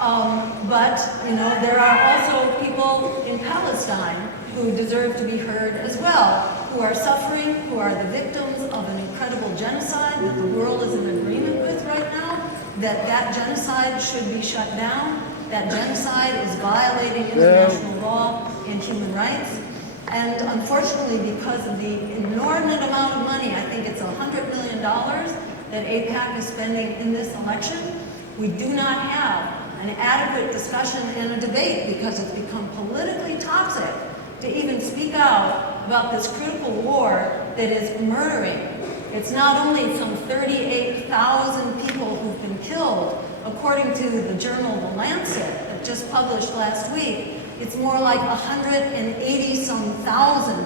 But, you know, there are also people in Palestine who deserve to be heard as well, who are suffering, who are the victims of an incredible genocide that the world is in agreement with right now, that genocide should be shut down. That genocide is violating international law and human rights. And unfortunately, because of the inordinate amount of money, I think it's $100 million that AIPAC is spending in this election, we do not have an adequate discussion and a debate because it's become politically toxic to even speak out about this critical war that is murdering. It's not only some 38,000 people who've been killed, according to the journal The Lancet that just published last week. It's more like 180-some thousand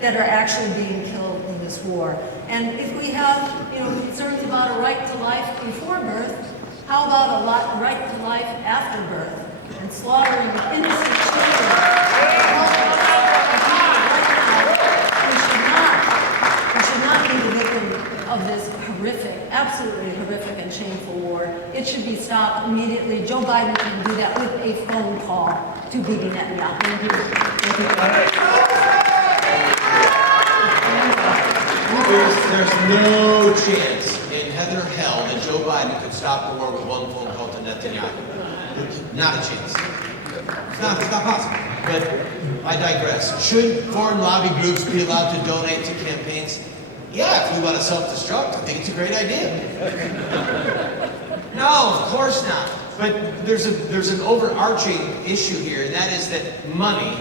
that are actually being killed in this war. And if we have, you know, concerns about a right to life before birth, how about a right to life after birth? And slaughtering innocent children. We should not be the victim of this horrific, absolutely horrific and shameful war. It should be stopped immediately. Joe Biden can do that with a phone call to Bibi Netanyahu. Thank you. There's no chance in heaven or hell that Joe Biden could stop the war with one phone call to Netanyahu. Not a chance. It's not possible. But I digress. Should foreign lobby groups be allowed to donate to campaigns? Yeah, if we want to self-destruct, I think it's a great idea. No, of course not. But there's an overarching issue here, and that is that money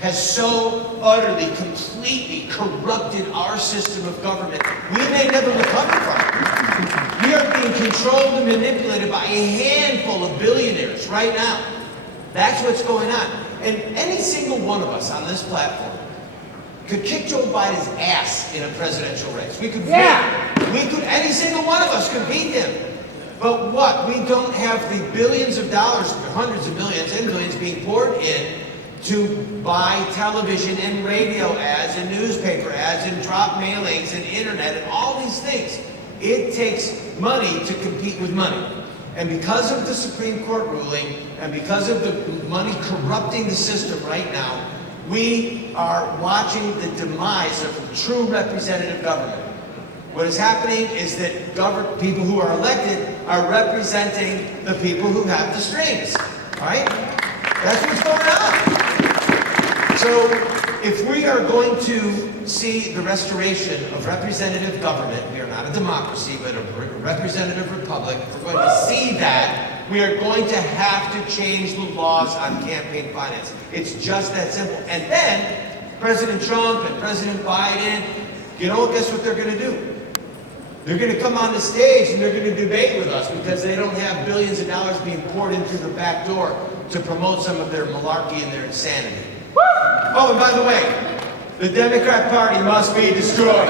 has so utterly, completely corrupted our system of government, we may never recover from it. We are being controlled and manipulated by a handful of billionaires right now. That's what's going on. And any single one of us on this platform could kick Joe Biden's ass in a presidential race. We could win. Any single one of us could beat him. But what? We don't have the billions of dollars, hundreds of millions and billions being poured in to buy television and radio ads and newspaper ads and drop mailings and internet and all these things. It takes money to compete with money. And because of the Supreme Court ruling and because of the money corrupting the system right now, we are watching the demise of true representative government. What is happening is that people who are elected are representing the people who have the strings, right? That's what's going on. So if we are going to see the restoration of representative government, we are not a democracy, but a representative republic, if we're going to see that, we are going to have to change the laws on campaign finance. It's just that simple. And then President Trump and President Biden, guess what they're going to do? They're going to come on the stage and they're going to debate with us because they don't have billions of dollars being poured in through the back door to promote some of their malarkey and their insanity. Oh, and by the way, the Democrat Party must be destroyed.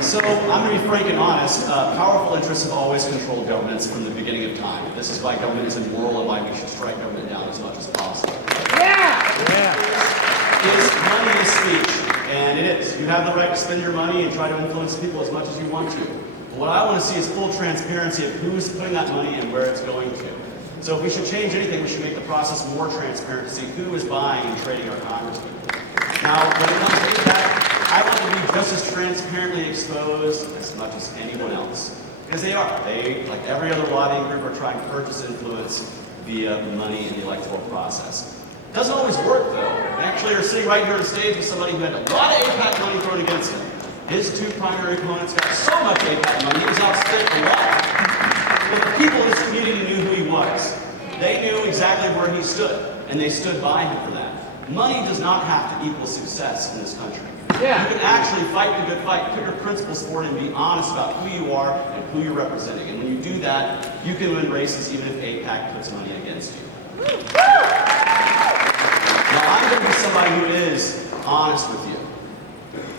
So I'm going to be frank and honest. Powerful interests have always controlled governments from the beginning of time. This is why government is immoral and why we should strike government down as much as possible. Money is speech, and it is. You have the right to spend your money and try to influence people as much as you want to. But what I want to see is full transparency of who's putting that money and where it's going to. So if we should change anything, we should make the process more transparent to see who is buying and trading our congressmen. Now, when it comes to that, I want to be just as transparently exposed as much as anyone else. Because they are. They, like every other lobbying group, are trying to purchase influence via money in the electoral process. It doesn't always work, though. They actually are sitting right here on stage with somebody who had a lot of AIPAC money thrown against him. His two primary opponents got so much AIPAC money, he was outspent a lot. But the people in this community knew who he was. They knew exactly where he stood, and they stood by him for that. Money does not have to equal success in this country. You can actually fight the good fight, put your principles forward, and be honest about who you are and who you're representing. And when you do that, you can win races even if AIPAC puts money against you. Now, I'm going to be somebody who is honest with you.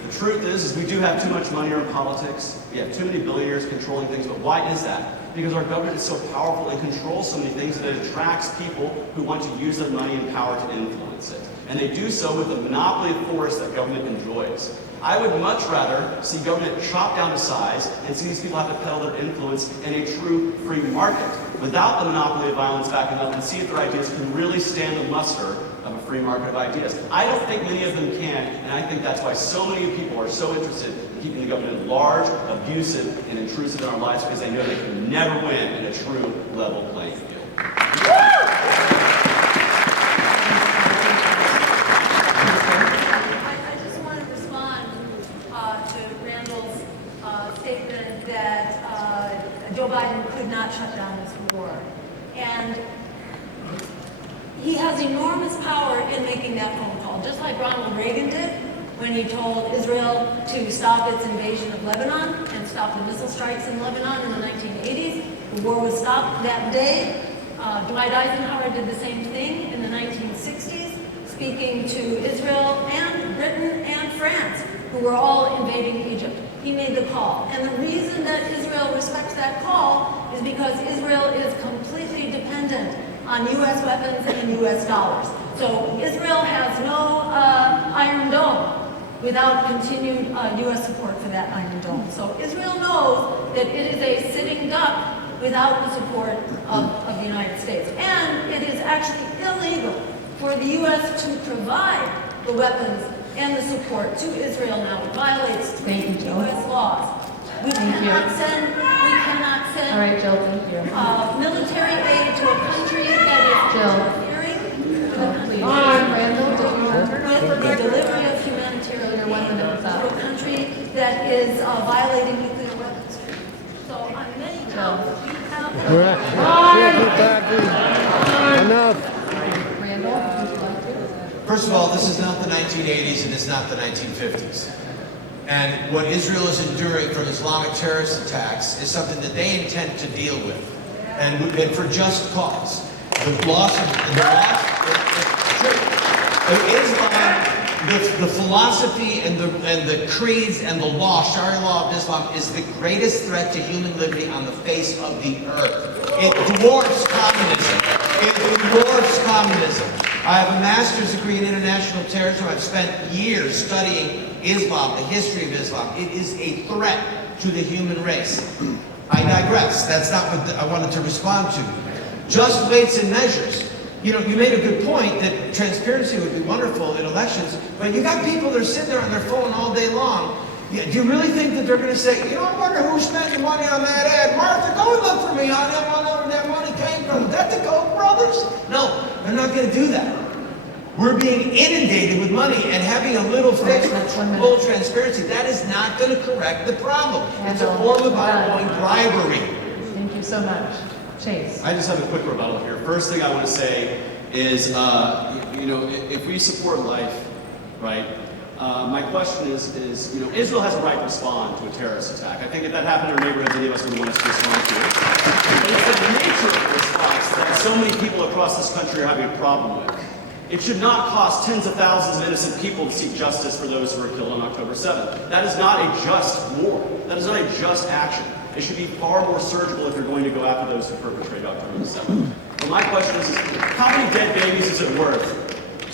The truth is we do have too much money in politics. We have too many billionaires controlling things. But why is that? Because our government is so powerful and controls so many things that it attracts people who want to use their money and power to influence it. And they do so with the monopoly of force that government enjoys. I would much rather see government chopped down to size and see these people have to peddle their influence in a true free market without the monopoly of violence backing up, and see if their ideas can really stand the muster of a free market of ideas. I don't think many of them can, and I think that's why so many people are so interested in keeping the government large, abusive, and intrusive in our lives, because they know they can never win in a true level playing field. I just want to respond to Randall's statement that Joe Biden could not shut down this war. And he has enormous power in making that phone call, just like Ronald Reagan did when he told Israel to stop its invasion of Lebanon and stop the missile strikes in Lebanon in the 1980s. The war was stopped that day. Dwight Eisenhower did the same thing in the 1960s, speaking to Israel and Britain and France, who were all invading Egypt. He made the call. And the reason that Israel respects that call is because Israel is completely dependent on U.S. weapons and U.S. dollars. So Israel has no Iron Dome without continued U.S. support for that Iron Dome. So Israel knows that it is a sitting duck without the support of the United States. And it is actually illegal for the U.S. to provide the weapons and the support to Israel now. It violates U.S. laws. We cannot send All right, Jill, thank you. military aid to a country that is interfering Please. Randall, did you with the delivery of humanitarian Your 1 minute is aid up. to a country that is violating nuclear weapons. So on many counts, we have Enough. Randall, would you like to? First of all, this is not the 1980s and it's not the 1950s. And what Israel is enduring from Islamic terrorist attacks is something that they intend to deal with, and for just cause. The philosophy and the creeds and the law, Sharia law of Islam, is the greatest threat to human liberty on the face of the earth. It dwarfs communism. I have a master's degree in international terrorism. I've spent years studying Islam, the history of Islam. It is a threat to the human race. I digress. That's not what I wanted to respond to. Just weights and measures. You know, you made a good point that transparency would be wonderful in elections, but you got people that are sitting there on their phone all day long. Do you really think that they're going to say, you know, I wonder who spent your money on that ad? Martha, go and look for me, honey. I want to know where that money came from. Is that the Koch brothers? No, they're not going to do that. We're being inundated with money, and having a little fix for full transparency, that is not going to correct the problem. It's a form of ongoing bribery. Thank you so much. Chase. I just have a quick rebuttal here. First thing I want to say is, you know, if we support life, right, my question is, you know, Israel has a right to respond to a terrorist attack. I think if that happened in our neighborhoods, any of us would want us to respond to it. But it's the nature of the response that so many people across this country are having a problem with. It should not cost tens of thousands of innocent people to seek justice for those who were killed on October 7th. That is not a just war. That is not a just action. It should be far more surgical if you're going to go after those who perpetrated October 7th. But my question is how many dead babies is it worth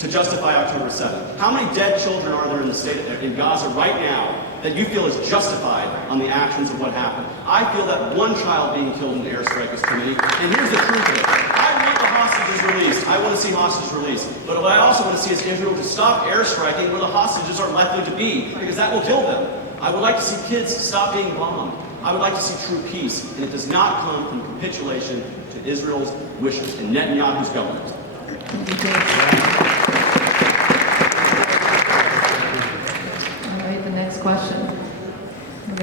to justify October 7th? How many dead children are there in the state in Gaza right now that you feel is justified on the actions of what happened? I feel that one child being killed in an airstrike is too many. And here's the truth of it. I want the hostages released. I want to see hostages released. But what I also want to see is Israel to stop airstriking where the hostages are likely to be, because that will kill them. I would like to see kids stop being bombed. I would like to see true peace, and it does not come from capitulation to Israel's wishes and Netanyahu's government.